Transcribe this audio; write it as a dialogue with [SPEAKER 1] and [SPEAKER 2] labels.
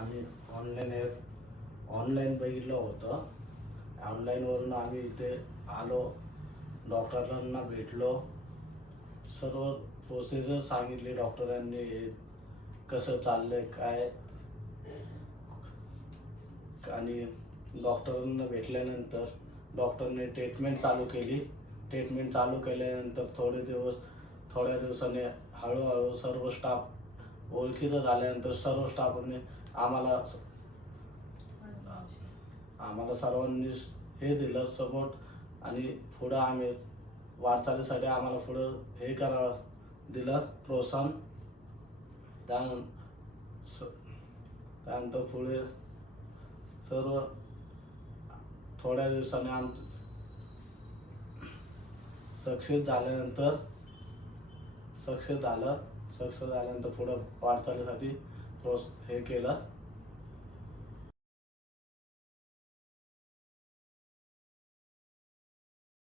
[SPEAKER 1] आम्ही online app online बघितलं होतं. ऑनलाईनवरून आम्ही इथे आलो. डॉक्टरांना भेटलो. सर्व प्रोसिजर सांगितली डॉक्टरांनी हे कसं चाललंय काय? आणि डॉक्टरांना भेटल्यानंतर डॉक्टरने ट्रीटमेंट चालू केली. ट्रीटमेंट चालू केल्यानंतर थोडे दिवस थोड्या दिवसाने हळूहळू सर्व स्टाफ ओळखीचं झाल्यानंतर सर्व स्टाफने आम्हाला आम्हाला सर्वांनी हे दिलं सपोर्ट आणि पुढं आम्ही वाटचालीसाठी आम्हाला पुढं हे करा दिलं प्रोत्साहन. त्यानं स- त्यानंतर पुढे सर्व थोड्या दिवसाने आम सक्सेस झाल्यानंतर सक्सेस झालं. सक्सेस झाल्यानंतर पुढं वाटचालीसाठी प्रोस हे केलं.